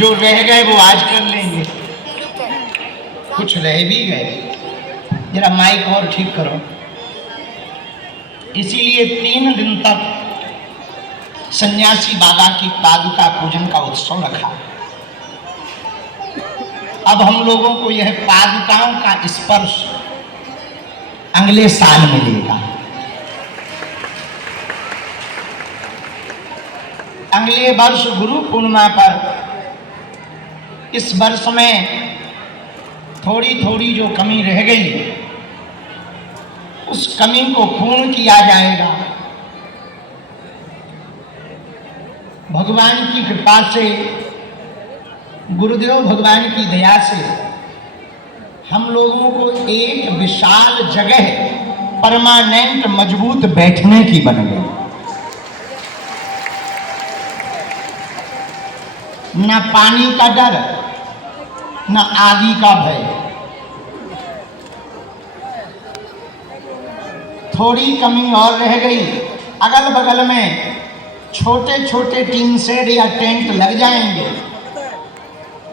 जो रह गए वो आज कर लेंगे, कुछ रह भी गए। जरा माइक और ठीक करो। इसीलिए 3 दिन तक सन्यासी बाबा की पादुका पूजन का उत्सव रखा। अब हम लोगों को यह पादुकाओं का स्पर्श अगले साल मिलेगा। अगले वर्ष गुरु पूर्णिमा पर, इस वर्ष में थोड़ी थोड़ी जो कमी रह गई उस कमी को पूर्ण किया जाएगा। भगवान की कृपा से, गुरुदेव भगवान की दया से हम लोगों को एक विशाल जगह परमानेंट मजबूत बैठने की बन गई। न पानी का डर, न आगी का भय। थोड़ी कमी और रह गई। अगल बगल में छोटे छोटे टीन शेड या टेंट लग जाएंगे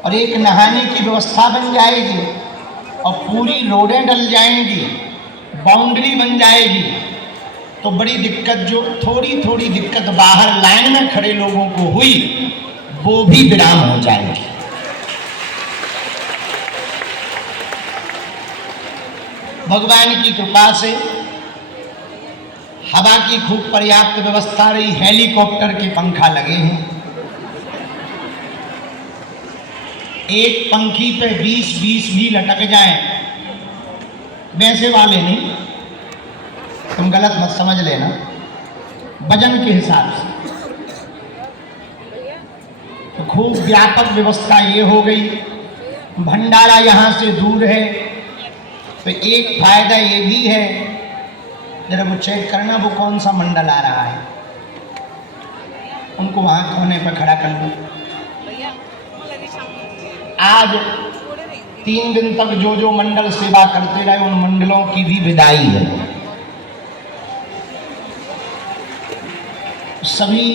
और एक नहाने की व्यवस्था बन जाएगी और पूरी रोडें डल जाएंगी, बाउंड्री बन जाएगी। तो बड़ी दिक्कत, जो थोड़ी थोड़ी दिक्कत बाहर लाइन में खड़े लोगों को हुई, वो भी विराम हो जाएगी। भगवान की कृपा से हवा की खूब पर्याप्त व्यवस्था रही। हेलीकॉप्टर के पंखा लगे हैं। एक पंखी पे 20-20 भी लटक जाएं, वैसे वाले नहीं, तुम गलत मत समझ लेना, वजन के हिसाब से। तो खूब व्यापक व्यवस्था ये हो गई। भंडारा यहाँ से दूर है, तो एक फायदा ये भी है, जरा वो चेक करना वो कौन सा मंडल आ रहा है, उनको वहां कोने पर खड़ा कर लो। आज 3 दिन तक जो जो मंडल सेवा करते रहे उन मंडलों की भी विदाई है। सभी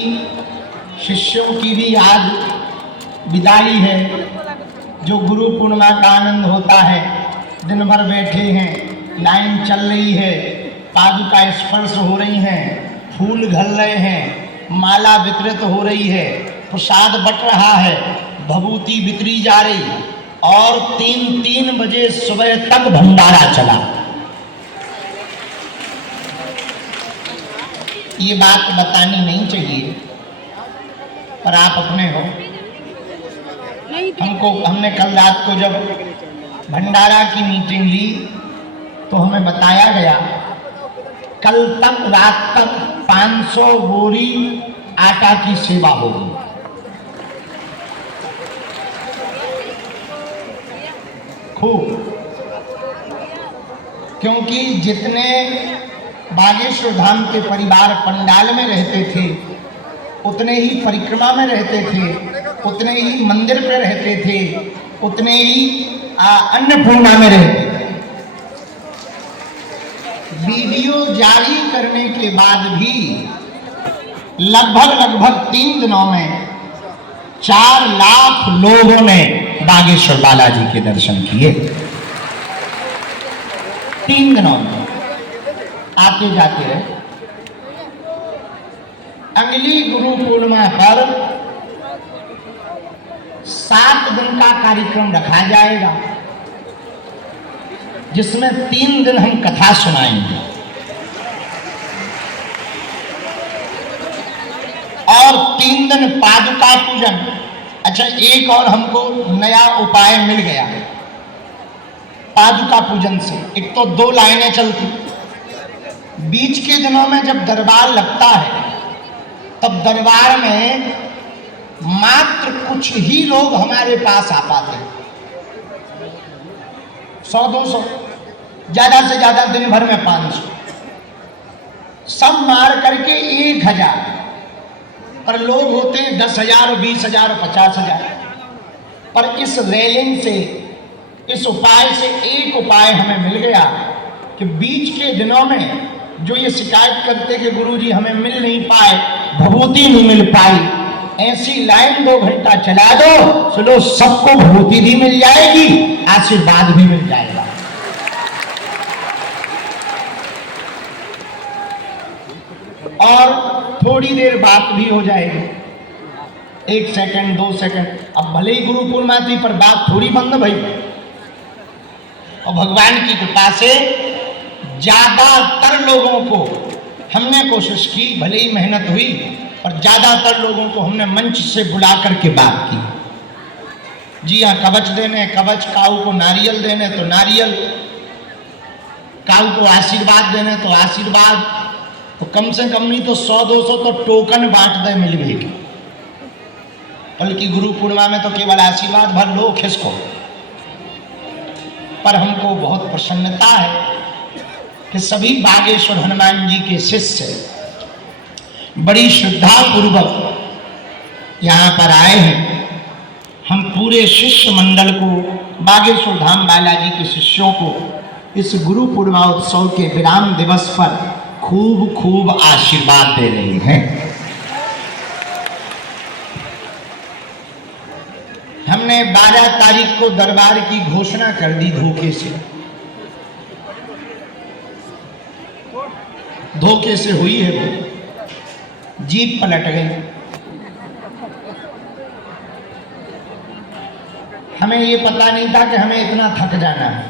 शिष्यों की भी आज विदाई है। जो गुरु पूर्णिमा का आनंद होता है, दिन भर बैठे हैं, लाइन चल रही है, पादुका स्पर्श हो रही हैं, फूल घल रहे हैं, माला वितरित हो रही है, प्रसाद बट रहा है, भभूति वितरी जा रही, और 3 बजे सुबह तक भंडारा चला। ये बात बतानी नहीं चाहिए, पर आप अपने हो। हमने कल रात को जब भंडारा की मीटिंग ली तो हमें बताया गया कल तक रात तक 500 बोरी आटा की सेवा होगी। खूब, क्योंकि जितने बागेश्वर धाम के परिवार पंडाल में रहते थे, उतने ही परिक्रमा में रहते थे, उतने ही मंदिर पे रहते थे, उतने ही अन्नपूर्णा में रहते थे। वीडियो जारी करने के बाद भी लगभग 3 दिनों में 4 लाख लोगों ने बागेश्वर बालाजी के दर्शन किए। 3 दिनों में आते जाते रहे। अगली गुरु पूर्णिमा पर 7 दिन का कार्यक्रम रखा जाएगा, जिसमें 3 दिन हम कथा सुनाएंगे और 3 दिन पादुका पूजन। अच्छा, एक और हमको नया उपाय मिल गया पादुका पूजन से। एक तो 2 लाइनें चलती, बीच के दिनों में जब दरबार लगता है तब दरबार में मात्र कुछ ही लोग हमारे पास आ पाते हैं, 100-200, ज्यादा से ज्यादा दिन भर में 500, सब मार करके 1000, पर लोग होते हैं 10,000, 20,000, 50,000। पर इस रेलिंग से, इस उपाय से एक उपाय हमें मिल गया कि बीच के दिनों में जो ये शिकायत करते कि गुरुजी हमें मिल नहीं पाए, भभूति नहीं मिल पाई, ऐसी लाइन 2 घंटा चला दो, सुनो सबको भूति भी मिल जाएगी, आशीर्वाद भी मिल जाएगा। और थोड़ी देर बात भी हो जाएगी, 1 सेकंड 2 सेकंड। अब भले ही गुरु पूर्णिमा थी पर बात थोड़ी बंद भई, और भगवान की कृपा से ज्यादातर लोगों को हमने कोशिश की, भले ही मेहनत हुई, और ज्यादातर लोगों को हमने मंच से बुला करके बात की। जी हाँ, कवच देने, कवच, काऊ को नारियल देने तो नारियल, काऊ को आशीर्वाद देने तो आशीर्वाद, तो कम से कम नहीं तो 100-200 तो टोकन बांट दे मिल गए। बल्कि गुरु पूर्णिमा में तो केवल आशीर्वाद भर लो खिसको। पर हमको बहुत प्रसन्नता है कि सभी बागेश्वर हनुमान जी के शिष्य बड़ी श्रद्धा पूर्वक यहाँ पर आए हैं। हम पूरे शिष्य मंडल को, बागेश्वर धाम बालाजी के शिष्यों को इस गुरु पूर्णिमा उत्सव के विराम दिवस पर खूब खूब आशीर्वाद दे रहे हैं। हमने 12 तारीख को दरबार की घोषणा कर दी, धोखे से हुई है, वो जीप पलट गई। हमें ये पता नहीं था कि हमें इतना थक जाना है,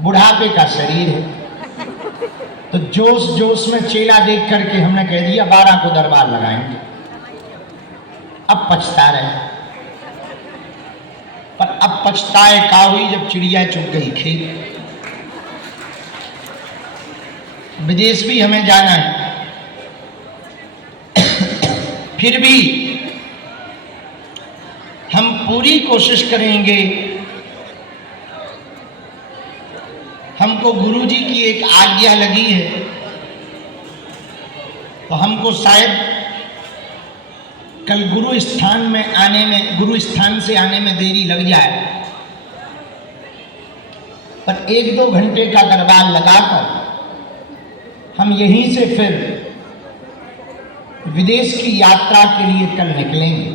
बुढ़ापे का शरीर है। तो जोश जोश में चेला देख करके हमने कह दिया 12 को दरबार लगाएंगे। अब पछता रहे, पर अब पछताए का हुई जब चिड़िया चुग गई खेत। विदेश भी हमें जाना है, फिर भी हम पूरी कोशिश करेंगे। हमको गुरुजी की एक आज्ञा लगी है, तो हमको शायद कल गुरु स्थान से आने में देरी लग जाए, पर 1-2 घंटे का दरबार लगाकर हम यहीं से फिर विदेश की यात्रा के लिए कल निकलेंगे।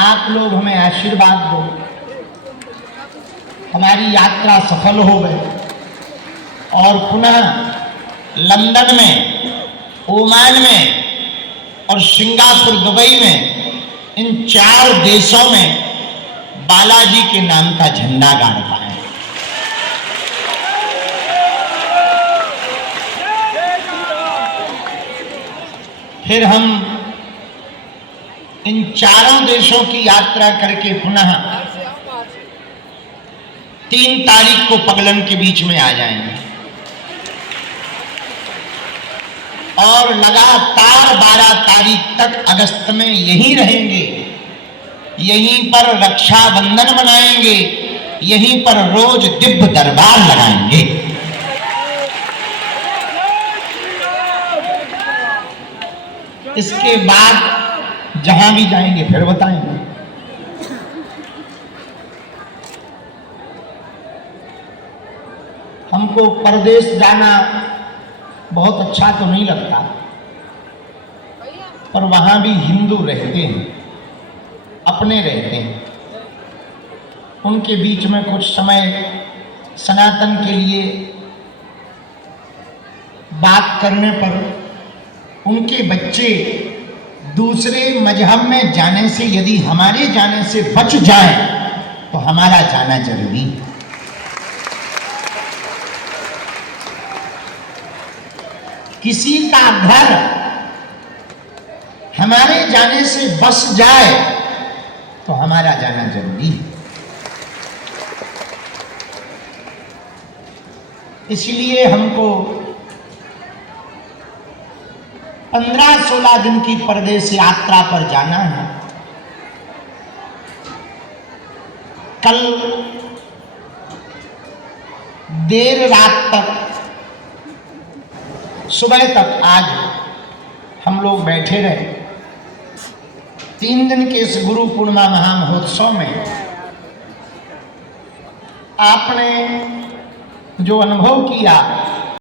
आप लोग हमें आशीर्वाद दो, हमारी यात्रा सफल हो गई और पुनः लंदन में, ओमान में और सिंगापुर, दुबई में, इन 4 देशों में बालाजी के नाम का झंडा गाड़ पाए। फिर हम इन 4 देशों की यात्रा करके पुनः 3 तारीख को पगलन के बीच में आ जाएंगे और लगातार 12 तारीख तक अगस्त में यहीं रहेंगे। यहीं पर रक्षाबंधन मनाएंगे, यहीं पर रोज दिव्य दरबार लगाएंगे। इसके बाद जहां भी जाएंगे फिर बताएंगे। हमको परदेश जाना बहुत अच्छा तो नहीं लगता, पर वहां भी हिंदू रहते हैं, अपने रहते हैं। उनके बीच में कुछ समय सनातन के लिए बात करने पर उनके बच्चे दूसरे मजहब में जाने से, यदि हमारे जाने से बच जाए तो हमारा जाना जरूरी है। किसी का घर हमारे जाने से बस जाए तो हमारा जाना जरूरी है। इसलिए हमको 15-16 दिन की परदेश यात्रा पर जाना है। कल देर रात तक, सुबह तक आज हम लोग बैठे रहे। 3 दिन के इस गुरु पूर्णिमा महामहोत्सव में आपने जो अनुभव किया